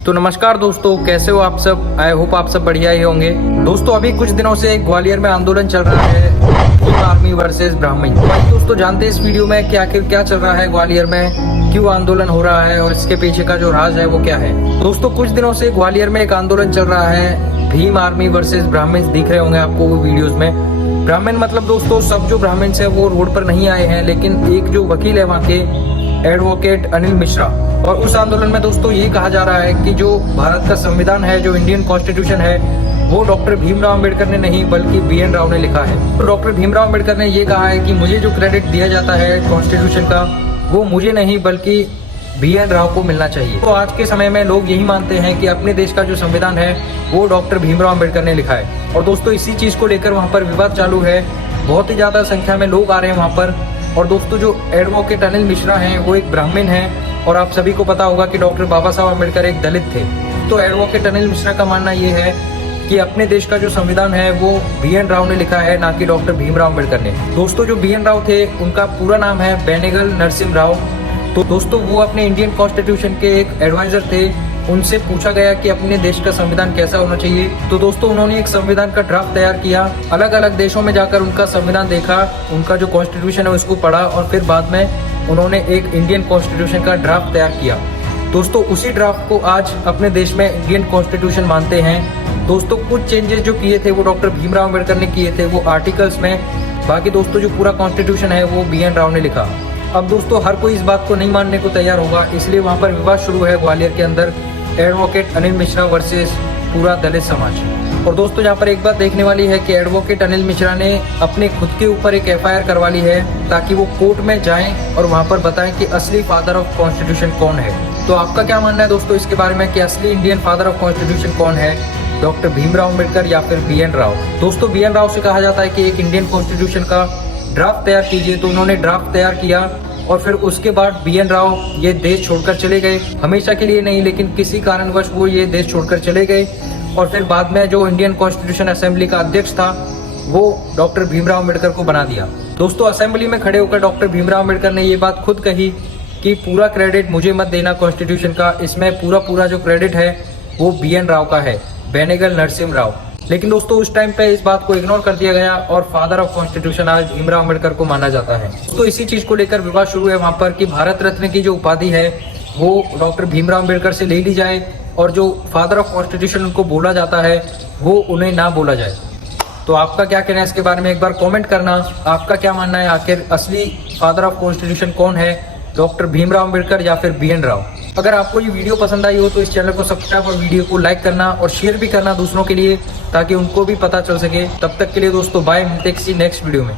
तो नमस्कार दोस्तों, कैसे हो आप सब। आई होप आप सब बढ़िया ही होंगे। दोस्तों अभी कुछ दिनों से ग्वालियर में आंदोलन चल रहा है, आर्मी वर्सेस ब्राह्मण। दोस्तों जानते हैं इस वीडियो में कि आखिर क्या चल रहा है ग्वालियर में, क्यों आंदोलन हो रहा है और इसके पीछे का जो राज है वो क्या है। दोस्तों कुछ दिनों से ग्वालियर में एक आंदोलन चल रहा है, भीम आर्मी वर्सेस ब्राह्मण। दिख रहे होंगे आपको वो वीडियोज में। ब्राह्मण मतलब दोस्तों सब जो ब्राह्मण है वो रोड पर नहीं आए हैं, लेकिन एक जो वकील है वहाँ के एडवोकेट अनिल मिश्रा। और उस आंदोलन में दोस्तों ये कहा जा रहा है कि जो भारत का संविधान है, जो इंडियन कॉन्स्टिट्यूशन है, वो डॉक्टर भीमराव अम्बेडकर ने नहीं बल्कि BN राव ने लिखा है। तो डॉक्टर भीमराव अम्बेडकर ने ये कहा है कि मुझे जो क्रेडिट दिया जाता है कॉन्स्टिट्यूशन का, वो मुझे नहीं बल्कि BN राव को मिलना चाहिए। तो आज के समय में लोग यही मानते हैं कि अपने देश का जो संविधान है वो डॉक्टर भीमराव अम्बेडकर ने लिखा है। और दोस्तों इसी चीज को लेकर वहाँ पर विवाद चालू है, बहुत ही ज्यादा संख्या में लोग आ रहे हैं वहाँ पर। और दोस्तों जो एडवोकेट अनिल मिश्रा हैं वो एक ब्राह्मण हैं, और आप सभी को पता होगा कि डॉक्टर बाबा साहब अम्बेडकर एक दलित थे। तो एडवोकेट अनिल मिश्रा का मानना ये है कि अपने देश का जो संविधान है वो BN राव ने लिखा है, ना कि डॉक्टर भीमराव अम्बेडकर ने। दोस्तों जो BN राव थे उनका पूरा नाम है बेनेगल नरसिम्हा राव। तो दोस्तों वो अपने इंडियन कॉन्स्टिट्यूशन के एक एडवाइजर थे। उनसे पूछा गया कि अपने देश का संविधान कैसा होना चाहिए, तो दोस्तों उन्होंने एक संविधान का ड्राफ्ट तैयार किया। अलग अलग देशों में जाकर उनका संविधान देखा, उनका जो कॉन्स्टिट्यूशन है उसको पढ़ा, और फिर बाद में उन्होंने एक इंडियन कॉन्स्टिट्यूशन का ड्राफ्ट तैयार किया। दोस्तों उसी ड्राफ्ट को आज अपने देश में इंडियन कॉन्स्टिट्यूशन मानते हैं। दोस्तों कुछ चेंजेस जो किए थे वो डॉक्टर भीमराव अम्बेडकर ने किए थे, वो आर्टिकल्स में। बाकी दोस्तों जो पूरा कॉन्स्टिट्यूशन है वो BN राव ने लिखा। अब दोस्तों हर कोई इस बात को नहीं मानने को तैयार होगा, इसलिए वहाँ पर विवाद शुरू है ग्वालियर के अंदर, एडवोकेट अनिल मिश्रा वर्सेस पूरा दलित समाज। और दोस्तों यहाँ पर एक बात देखने वाली है कि एडवोकेट अनिल मिश्रा ने अपने खुद के ऊपर एक FIR करवा ली है, ताकि वो कोर्ट में जाएं और वहाँ पर बताएं कि असली फादर ऑफ कॉन्स्टिट्यूशन कौन है। तो आपका क्या मानना है दोस्तों इसके बारे में कि असली इंडियन फादर ऑफ कॉन्स्टिट्यूशन कौन है, डॉक्टर भीमराव अम्बेडकर या फिर BN राव। दोस्तों BN राव से कहा जाता है कि एक इंडियन कॉन्स्टिट्यूशन का ड्राफ्ट तैयार कीजिए, तो उन्होंने ड्राफ्ट तैयार किया, और फिर उसके बाद BN राव ये देश छोड़कर चले गए। हमेशा के लिए नहीं, लेकिन किसी कारणवश वो ये देश छोड़कर चले गए। और फिर बाद में जो इंडियन कॉन्स्टिट्यूशन असेंबली का अध्यक्ष था वो डॉक्टर भीमराव अम्बेडकर को बना दिया। दोस्तों असेंबली में खड़े होकर डॉक्टर भीमराव अम्बेडकर ने ये बात खुद कही कि पूरा क्रेडिट मुझे मत देना कॉन्स्टिट्यूशन का, इसमें पूरा जो क्रेडिट है वो BN राव का है, बेनेगल नरसिम्हा राव। लेकिन दोस्तों उस टाइम पे इस बात को इग्नोर कर दिया गया, और फादर ऑफ कॉन्स्टिट्यूशन आज भीमराव अम्बेडकर को माना जाता है। तो इसी चीज को लेकर विवाद शुरू है वहाँ पर कि भारत रत्न की जो उपाधि है वो डॉक्टर भीमराव अम्बेडकर से ले ली जाए, और जो फादर ऑफ कॉन्स्टिट्यूशन उनको बोला जाता है वो उन्हें ना बोला जाए। तो आपका क्या कहना है इसके बारे में, एक बार कमेंट करना। आपका क्या मानना है, आखिर असली फादर ऑफ कॉन्स्टिट्यूशन कौन है, डॉक्टर भीमराव अम्बेडकर या फिर BN राव। अगर आपको ये वीडियो पसंद आई हो तो इस चैनल को सब्सक्राइब और वीडियो को लाइक करना और शेयर भी करना दूसरों के लिए, ताकि उनको भी पता चल सके। तब तक के लिए दोस्तों बाय, मिलते हैं किसी नेक्स्ट वीडियो में।